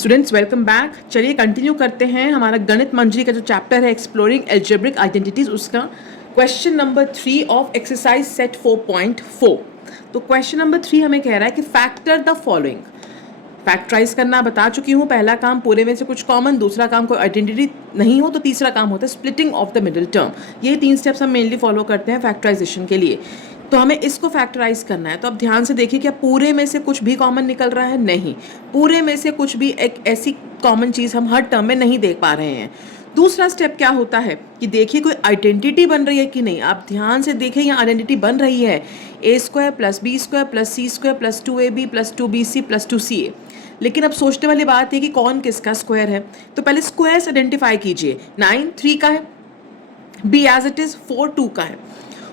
Students welcome back. चलिए continue करते हैं हमारा गणित मंजरी का जो चैप्टर है एक्सप्लोरिंग एल्जेब्रिक आइडेंटिटीज, उसका question number 3 of exercise set 4.4। तो क्वेश्चन नंबर 3 हमें कह रहा है कि फैक्टर द फॉलोइंग। फैक्टराइज करना बता चुकी हूँ, पहला काम पूरे में से कुछ कॉमन, दूसरा काम कोई आइडेंटिटी नहीं हो तो तीसरा काम होता है splitting of the middle term. ये 3 स्टेप्स हम मेनली फॉलो करते हैं फैक्टराइजेशन के लिए। तो हमें इसको फैक्टराइज करना है। तो अब ध्यान से देखिए, क्या पूरे में से कुछ भी कॉमन निकल रहा है? नहीं, पूरे में से कुछ भी एक ऐसी कॉमन चीज़ हम हर टर्म में नहीं देख पा रहे हैं। दूसरा स्टेप क्या होता है कि देखिए कोई आइडेंटिटी बन रही है कि नहीं। आप ध्यान से देखिए, यहाँ आइडेंटिटी बन रही है a² + b² + c² + 2ab + 2bc + 2ca। लेकिन अब सोचने वाली बात है कि कौन किसका स्क्वायर है। तो पहले स्क्वायर्स आइडेंटिफाई कीजिए। 9 3 का है, b एज इट इज 4 2 का है।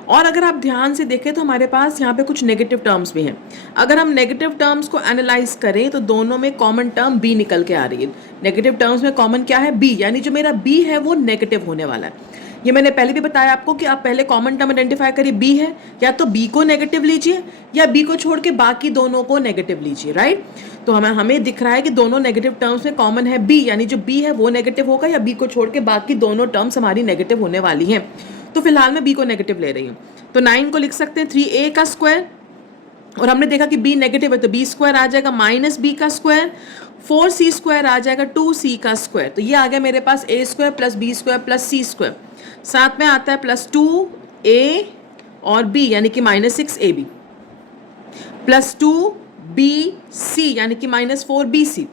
और अगर आप ध्यान से देखें तो हमारे पास यहाँ पे कुछ नेगेटिव टर्म्स भी हैं। अगर हम नेगेटिव टर्म्स को एनालाइज करें तो दोनों में कॉमन टर्म b निकल के आ रही है। नेगेटिव टर्म्स में कॉमन क्या है? b, यानी जो मेरा b है वो नेगेटिव होने वाला है। ये मैंने पहले भी बताया आपको कि आप पहले कॉमन टर्म आइडेंटिफाई करिए, b है, या तो b को नेगेटिव लीजिए या b को छोड़ के बाकी दोनों को नेगेटिव लीजिए, राइट। तो हमें दिख रहा है कि दोनों नेगेटिव टर्म्स में कॉमन है b, यानी जो b है वो नेगेटिव होगा, या b को छोड़ के बाकी दोनों टर्म्स हमारी नेगेटिव होने वाली हैं। तो फिलहाल मैं b को नेगेटिव ले रही हूँ। तो 9 को लिख सकते हैं 3a का स्क्वायर, और हमने देखा कि b नेगेटिव है तो b² आ जाएगा -b का स्क्वायर, 4c² आ जाएगा 2c का स्क्वायर। तो ये आ गया मेरे पास a² + b² + c²। साथ में आता है +2a और b यानी कि -6ab, +2bc यानी कि -4bc,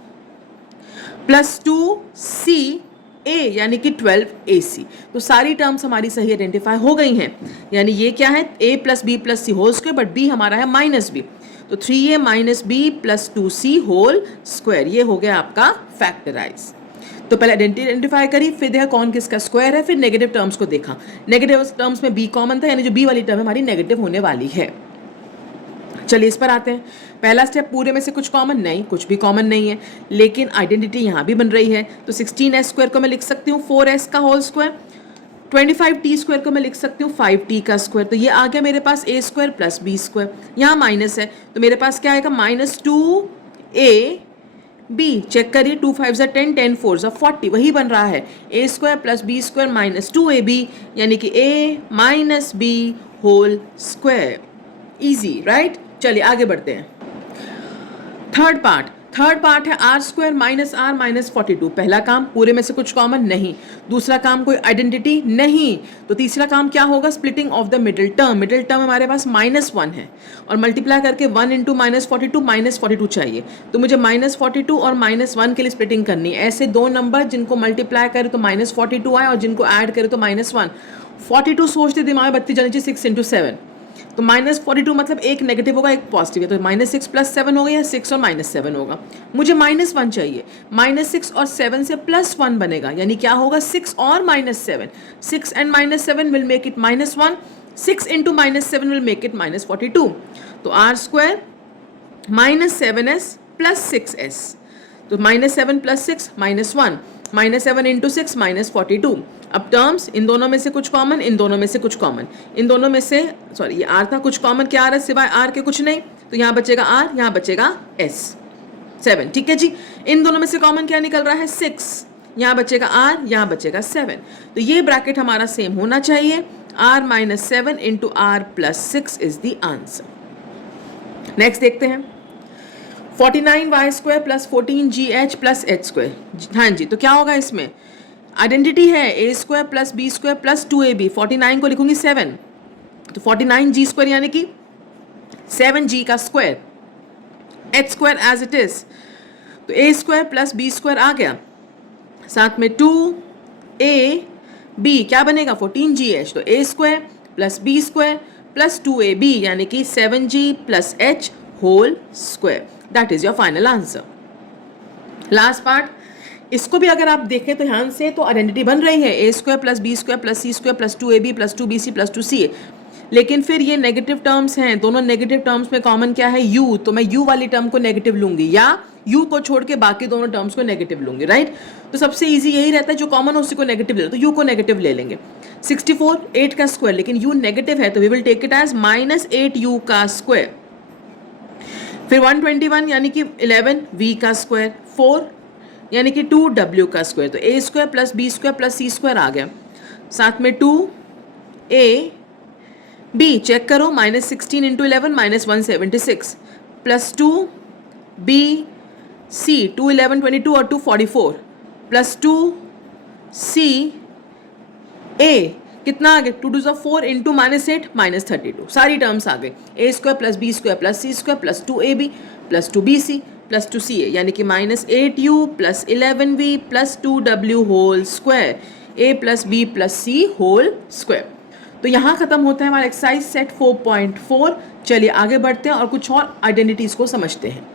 +2c a यानी कि 12ac। तो सारी टर्म्स हमारी सही आइडेंटिफाई हो गई हैं। यानी ये क्या है? a + b + c whole square, but b हमारा है -b। तो 3a - b + 2c whole square, ये हो गया आपका फैक्टराइज। तो पहले आइडेंटिफाई करी, फिर देखा कौन किसका स्क्वायर है, फिर नेगेटिव टर्म्स को देखा। नेगेटिव टर्म्स में b कॉमन था, यानी जो b वाली टर्म हमारी नेगेटिव होने वाली है। चलिए इस पर आते हैं। पहला स्टेप, पूरे में से कुछ कॉमन नहीं, कुछ भी कॉमन नहीं है, लेकिन आइडेंटिटी यहाँ भी बन रही है। तो 16s² को मैं लिख सकती हूँ 4s का होल स्क्वायर, 25t² को मैं लिख सकती हूँ 5t का स्क्वायर। तो ये आ गया मेरे पास a² + b²। यहाँ माइनस है तो मेरे पास क्या आएगा? -2ab। चेक करिए, 2 5 10, 10 4 40, वही बन रहा है a² + b² -2ab, यानी कि a - b whole square. Easy, right. चलिए आगे बढ़ते हैं। थर्ड पार्ट है r² - r - 42। पहला काम, पूरे में से कुछ कॉमन नहीं। दूसरा काम, कोई आइडेंटिटी नहीं। तो तीसरा काम क्या होगा? Splitting of the middle term. Middle term हमारे पास -1 है, और मल्टीप्लाई करके 1 × -42 -42 चाहिए। तो मुझे -42 और -1 के लिए स्प्लिटिंग करनी है। ऐसे दो नंबर जिनको मल्टीप्लाई करें तो -42 आए, और जिनको ऐड करें तो -1। 42 सोचते दिमाग में बत्ती जलनी चाहिए, 6 × 7। तो -42 मतलब एक नेगेटिव होगा एक पॉजिटिव है, तो -6 + 7 हो गया, 6 और -7 होगा। मुझे -1 चाहिए, -6 और 7 से +1 बनेगा, यानी क्या होगा? 6 और -7, 6 and -7 will make it -1, 6 × -7 will make it -42। तो r² -7s + 6s, तो -7 + 6 -1, -7 × 6 -42। अब टर्म्स, इन दोनों में से कुछ कॉमन, इन दोनों में से कुछ कॉमन, इन दोनों में से सॉरी ये r था, कुछ कॉमन क्या आ रहा है सिवाय r के? कुछ नहीं। तो यहाँ बचेगा r, यहाँ बचेगा s, 7। ठीक है जी। इन दोनों में से कॉमन क्या निकल रहा है? 6। यहाँ बचेगा r, यहाँ बचेगा 7। तो ये ब्रैकेट हमारा सेम होना चाहिए। r - 7 × r + 6 is the answer. Next देखते हैं। 49y² + 14gh + h²। हाँ जी, तो क्या होगा इसमें? आइडेंटिटी है a² + b² + 2ab। 49 को लिखूंगी 7, तो 49g² यानी कि 7g का square, h² as it is. तो a² + b² आ गया, साथ में 2ab क्या बनेगा? 14gh। तो a² + b² + 2ab यानी कि 7g + h whole square. That is your final answer. Last part, इसको भी अगर आप देखें तो ध्यान से, तो आइडेंटिटी बन रही है a² + b² + c² + 2ab + 2bc + 2ca। लेकिन फिर ये नेगेटिव टर्म्स हैं, दोनों नेगेटिव टर्म्स में कॉमन क्या है? u। तो मैं u वाली टर्म को नेगेटिव लूंगी, या u को छोड़ के बाकी दोनों टर्म्स को नेगेटिव लूंगी, राइट। तो सबसे इजी यही रहता है, जो कॉमन हो उसी को नेगेटिव ले लो, तो u को नेगेटिव ले लेंगे। 64 8 का स्क्वायर, लेकिन u नेगेटिव है तो we will take it as -8u का स्क्वायर। फिर 121 यानी कि 11 v का स्क्वायर, 4 यानी कि 2w का स्क्वायर, तो a square plus b square plus c square आ गया, साथ में 2a b चेक करो, -16 इंटू 11 -176 प्लस 2b c 2 11 22 और 2 44 प्लस 2c a कितना आ गया, 2 2 4 इंटू -8 -32, सारी टर्म्स आ गए, a square plus b square plus c square plus 2ab plus 2bc plus 2ca, यानी कि -8u plus 11v plus 2w whole square a plus b plus c whole square. तो यहाँ ख़त्म होता है हमारा एक्सरसाइज सेट 4.4। चलिए आगे बढ़ते हैं और कुछ और आइडेंटिटीज़ को समझते हैं।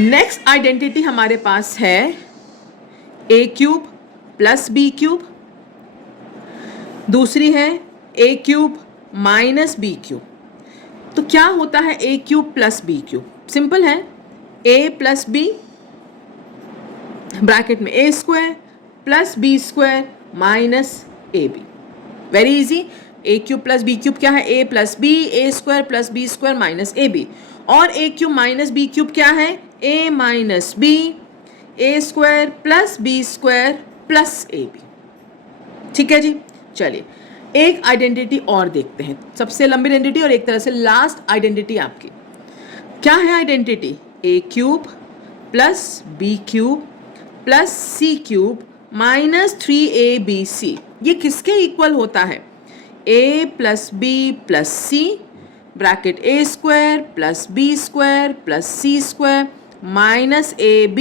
नेक्स्ट आइडेंटिटी हमारे पास है a cube plus b cube, दूसरी है a cube minus b cube. तो क्या होता है a cube plus b cube? Simple है, a प्लस b ब्रैकेट में a square plus b square minus ab। Very easy, a cube plus b cube क्या है, a plus b, a square plus b square minus ab, और a cube minus b cube क्या है, a minus b, a square plus b square plus ab। ठीक है जी, चलिए एक identity और देखते हैं, सबसे लंबी आइडेंटिटी और एक तरह से लास्ट आइडेंटिटी आपकी। क्या है identity, a cube plus b cube plus c cube minus 3abc। ये किसके इक्वल होता है, a plus b plus c bracket a square plus b square plus c square minus ab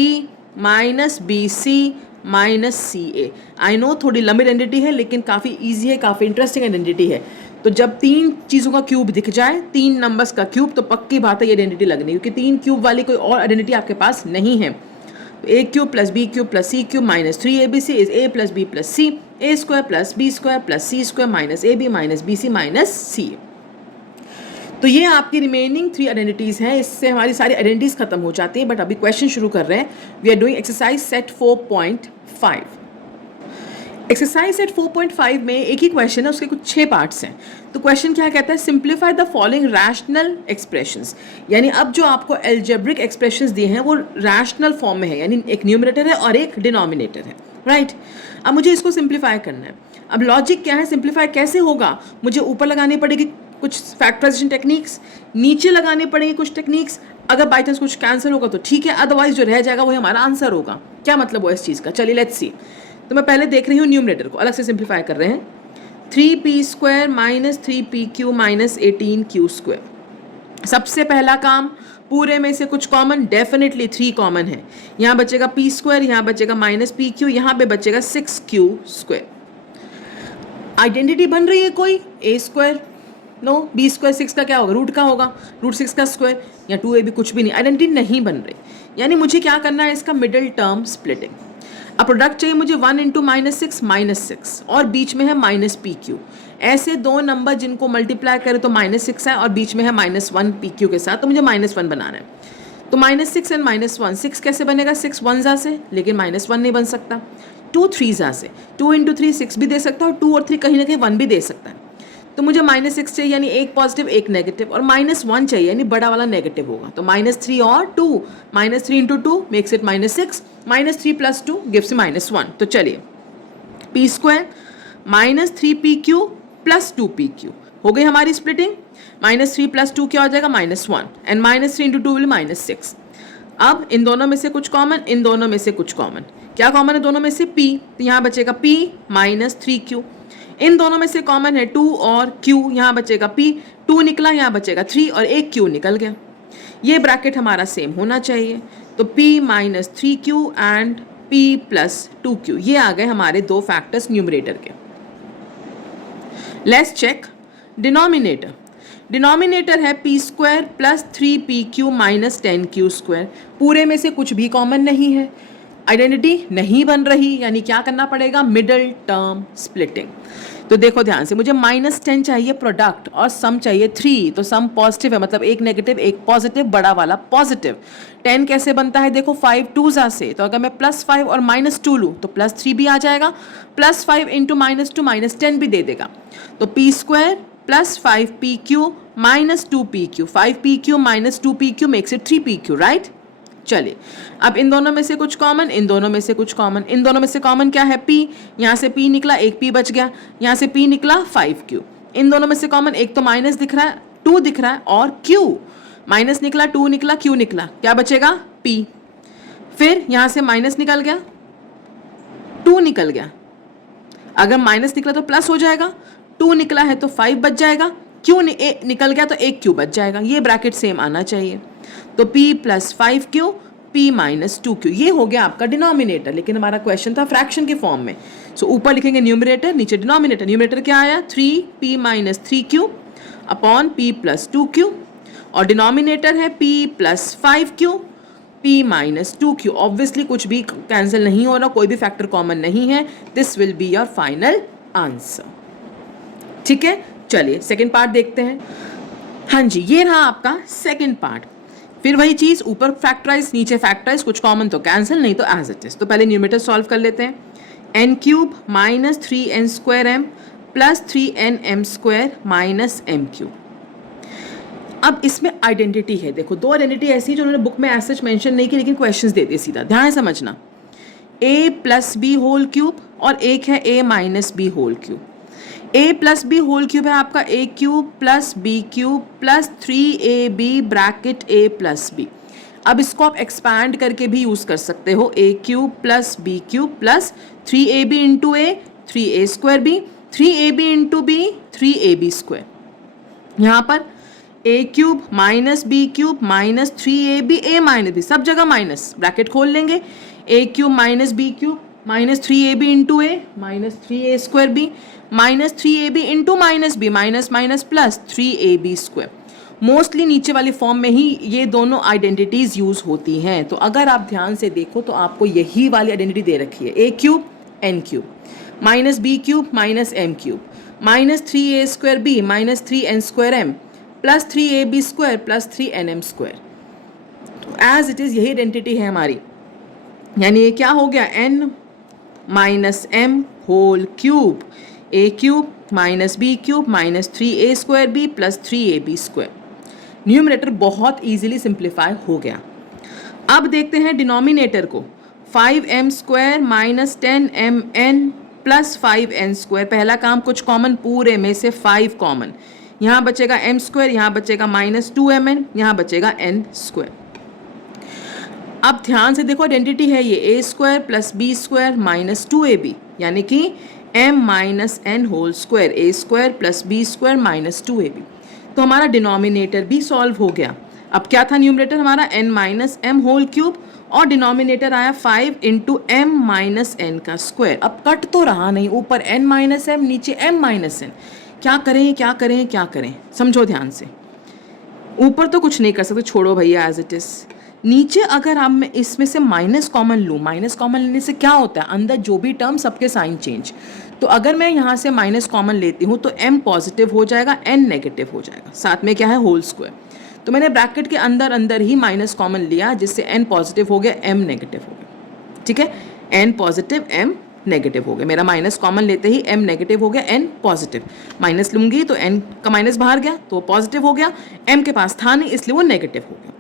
minus bc minus c a. I know थोड़ी लंबी identity है लेकिन काफ़ी easy है, काफ़ी इंटरेस्टिंग आइडेंटिटी है। तो जब तीन चीज़ों का क्यूब दिख जाए, तीन नंबर्स का क्यूब, तो पक्की बात है ये आइडेंटिटी लगनी, क्योंकि तीन क्यूब वाली कोई और आइडेंटिटी आपके पास नहीं है। तो A cube plus B cube plus C cube minus 3abc is A plus B plus C, A square plus B square plus C square minus A B minus B C minus C. तो ये आपकी remaining 3 identities हैं, इससे हमारी सारी identities खत्म हो जाती हैं। बट अभी क्वेश्चन शुरू कर रहे हैं। We are doing exercise set 4.5। Exercise set 4.5 में एक ही क्वेश्चन है, उसके कुछ 6 पार्ट्स हैं। तो क्वेश्चन क्या कहता है, simplify the following rational expressions. यानी अब जो आपको एल्जेब्रिक एक्सप्रेशंस दिए हैं वो रैशनल फॉर्म में है, यानी एक न्यूमरेटर है और एक डिनोमिनेटर है, राइट। अब मुझे इसको सिंप्लीफाई करना है। अब लॉजिक क्या है, सिंप्लीफाई कैसे होगा, मुझे ऊपर लगानी पड़ेगी कुछ फैक्टराइजेशन टेक्निक्स, नीचे लगाने पड़ेंगे कुछ टेक्निक्स। अगर बाई चांस कुछ कैंसिल होगा तो ठीक है, अदरवाइज जो रह जाएगा वही हमारा आंसर होगा। क्या मतलब वो इस चीज़ का, चलिए लेट्स सी। तो मैं पहले देख रही हूँ न्यूमरेटर को, अलग से सिंप्लीफाई कर रहे हैं। 3p square minus 3pq minus 18q square. सबसे पहला काम, पूरे में से कुछ कॉमन, डेफिनेटली 3 कॉमन है। यहाँ बचेगा p स्क्वायर, यहाँ बचेगा माइनस pq, यहाँ पे बचेगा 6q स्क्वायर। आइडेंटिटी बन रही है कोई, a square no, b square 6 का क्या होगा, रूट का होगा, रूट 6 का स्क्वायर, या 2ab कुछ भी नहीं, आइडेंटिटी नहीं बन रही। यानी मुझे क्या करना है, इसका मिडिल टर्म स्प्लिटिंग। अब प्रोडक्ट चाहिए मुझे 1 इंटू -6 और बीच में है माइनस pq। ऐसे दो नंबर जिनको मल्टीप्लाई करें तो -6 है और बीच में है -1 pq के साथ, तो मुझे -1 बनाना है। तो -6 एंड -1, 6 कैसे बनेगा, 6 1 से, लेकिन -1 नहीं बन सकता। 2 3 से, 2 इंटू 3 6 भी दे सकता है और 2 और 3 कहीं ना कहीं 1 भी दे सकता है। तो मुझे -6 चाहिए, यानी एक पॉजिटिव एक नेगेटिव, और -1 चाहिए यानी बड़ा वाला नेगेटिव होगा। तो -3 और 2, -3 into 2 makes it -6, -3 plus 2 gives -1। तो चलिए p square minus 3pq plus 2pq हो गई हमारी स्प्लिटिंग। -3 प्लस 2 क्या हो जाएगा, -1, एंड -3 इंटू 2 विल -6। अब इन दोनों में से कुछ कॉमन, इन दोनों में से कुछ कॉमन। क्या कॉमन है दोनों में से, p, तो यहाँ बचेगा p माइनस 3q। इन दोनों में से कॉमन है 2 और q, यहाँ बचेगा p, 2 निकला, यहाँ बचेगा 3 और एक q निकल गया। ये ब्रैकेट हमारा सेम होना चाहिए। तो p minus 3q and p plus 2q, ये आ गए हमारे दो फैक्टर्स न्यूमरेटर के। Let's check denominator. डिनोमिनेटर है p square plus 3pq minus 10q square. पूरे में से कुछ भी कॉमन नहीं है, आइडेंटिटी नहीं बन रही, यानी क्या करना पड़ेगा, मिडल टर्म स्प्लिटिंग। तो देखो ध्यान से, मुझे -10 चाहिए प्रोडक्ट और सम चाहिए 3, तो सम पॉजिटिव है, मतलब एक नेगेटिव एक पॉजिटिव, बड़ा वाला पॉजिटिव। 10 कैसे बनता है, देखो 5 2 से, तो अगर मैं +5 और -2 लूँ तो +3 भी आ जाएगा, +5 इंटू -2 -10 भी दे देगा। तो p square plus 5pq minus 2pq, 5pq minus 2pq makes it 3pq, right. चलिए अब इन दोनों में से कुछ कॉमन, इन दोनों में से कुछ कॉमन, इन दोनों में से कॉमन क्या है p, यहाँ से p निकला, एक p बच गया, यहाँ से p निकला 5q। इन दोनों में से कॉमन एक तो माइनस दिख रहा है, 2 दिख रहा है और q, माइनस निकला, 2 निकला, q निकला, क्या बचेगा p। फिर यहाँ से माइनस निकल गया, 2 निकल गया, अगर माइनस निकला तो प्लस हो जाएगा, 2 निकला है तो 5 बच जाएगा, q निकल गया तो एक q बच जाएगा, ये ब्रैकेट सेम आना चाहिए। तो p plus 5q, p minus 2q, ये हो गया आपका डिनोमिनेटर। लेकिन हमारा क्वेश्चन था फ्रैक्शन के फॉर्म में, सो ऊपर लिखेंगे न्यूमरेटर, नीचे डिनोमिनेटर। न्यूमरेटर क्या आया 3p minus 3q upon p plus 2q, और डिनोमिनेटर है p plus 5q, p minus 2q। Obviously कुछ भी कैंसिल नहीं हो रहा, कोई भी फैक्टर कॉमन नहीं है। This will be your final answer. ठीक है, चलिए सेकेंड पार्ट देखते हैं। हाँ जी, ये रहा आपका सेकेंड पार्ट। फिर वही चीज़, ऊपर फैक्टराइज नीचे फैक्टराइज, कुछ कॉमन तो कैंसिल, नहीं तो एज इट इज। तो पहले न्यूमरेटर सॉल्व कर लेते हैं। n cube minus 3n square m plus 3nm square minus m cube. अब इसमें आइडेंटिटी है, देखो दो आइडेंटिटी ऐसी जो उन्होंने बुक में एज सच मेंशन नहीं की, लेकिन क्वेश्चंस दे दिए सीधा, ध्यान समझना। a plus b whole cube और एक है a minus b whole cube. a plus b whole cube है आपका a cube plus B cube plus 3ab bracket a plus b. अब इसको आप एक्सपैंड करके भी यूज़ कर सकते हो, a cube plus B cube plus 3ab into a 3a square b, 3ab into b 3ab square. यहाँ पर a cube minus b cube minus 3ab a minus b, सब जगह माइनस, ब्रैकेट खोल लेंगे। a cube minus b cube minus 3ab into a minus 3a square b minus 3ab into minus b minus minus plus 3ab square. Mostly नीचे वाली form में ही ये दोनों identities use होती हैं। तो अगर आप ध्यान से देखो तो आपको यही वाली आइडेंटिटी दे रखी है, a cube n cube minus b cube minus m cube minus 3a square b minus 3n square m plus 3ab square plus 3nm square. तो एज इट इज़ यही आइडेंटिटी है हमारी, यानी ये क्या हो गया n minus m whole cube, a cube minus b cube minus 3a square b plus 3ab square. Numerator बहुत इजीली सिंप्लीफाई हो गया। अब देखते हैं डिनोमिनेटर को, 5m square minus 10mn plus 5n square. पहला काम, कुछ कॉमन, पूरे में से 5 कॉमन, यहाँ बचेगा m स्क्वायर, यहाँ बचेगा माइनस 2mn, यहाँ बचेगा n स्क्वायर। अब ध्यान से देखो, आइडेंटिटी है ये a square plus b square minus 2ab, यानी कि m minus n whole square, a square plus b square minus 2ab। तो हमारा डिनोमिनेटर भी सॉल्व हो गया। अब क्या था न्यूमरेटर हमारा n minus m whole cube, और डिनोमिनेटर आया 5 इंटू m माइनस n का स्क्वायर। अब कट तो रहा नहीं, ऊपर n माइनस m नीचे m माइनस n, क्या करें क्या करें क्या करें, समझो ध्यान से। ऊपर तो कुछ नहीं कर सकते, छोड़ो भैया एज इट इज़। नीचे अगर आप मैं इसमें से माइनस कॉमन लूँ, माइनस कॉमन लेने से क्या होता है, अंदर जो भी टर्म सबके साइन चेंज। तो अगर मैं यहाँ से माइनस कॉमन लेती हूँ तो m पॉजिटिव हो जाएगा, n नेगेटिव हो जाएगा, साथ में क्या है होल स्क्वायर। तो मैंने ब्रैकेट के अंदर अंदर ही माइनस कॉमन लिया, जिससे n पॉजिटिव हो गया, m नेगेटिव हो गया। ठीक है, n पॉजिटिव m नेगेटिव हो गया। मेरा माइनस कॉमन लेते ही m नेगेटिव हो गया, n पॉजिटिव। माइनस लूँगी तो n का माइनस बाहर गया तो पॉजिटिव हो गया, m के पास था नहीं इसलिए वो नेगेटिव हो गया।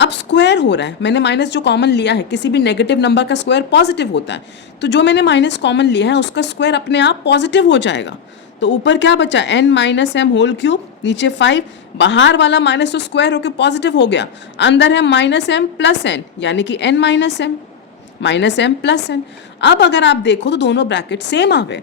अब स्क्वायर हो रहा है, मैंने माइनस जो कॉमन लिया है, किसी भी नेगेटिव नंबर का स्क्वायर पॉजिटिव होता है, तो जो मैंने माइनस कॉमन लिया है उसका स्क्वायर अपने आप पॉजिटिव हो जाएगा। तो ऊपर क्या बचा, n minus m whole cube, नीचे 5, बाहर वाला माइनस तो स्क्वायर होकर पॉजिटिव हो गया, अंदर है माइनस m प्लस n, यानी कि n minus m plus n। अब अगर आप देखो तो दोनों ब्रैकेट सेम आ गए,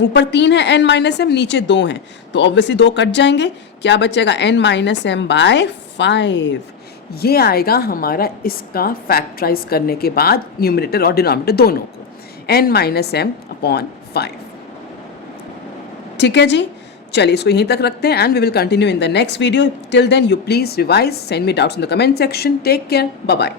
ऊपर 3 है n माइनस m, नीचे 2 हैं, तो ऑब्वियसली 2 कट जाएंगे, क्या बचेगा n माइनस m बाय 5। ये आएगा हमारा इसका फैक्टराइज करने के बाद न्यूमरेटर और डिनोमिनेटर दोनों को, n माइनस m अपॉन 5। ठीक है जी, चलिए इसको यहीं तक रखते हैं, and we will continue in the next video. Till then you please revise, send me doubts in the comment section. Take care, bye bye.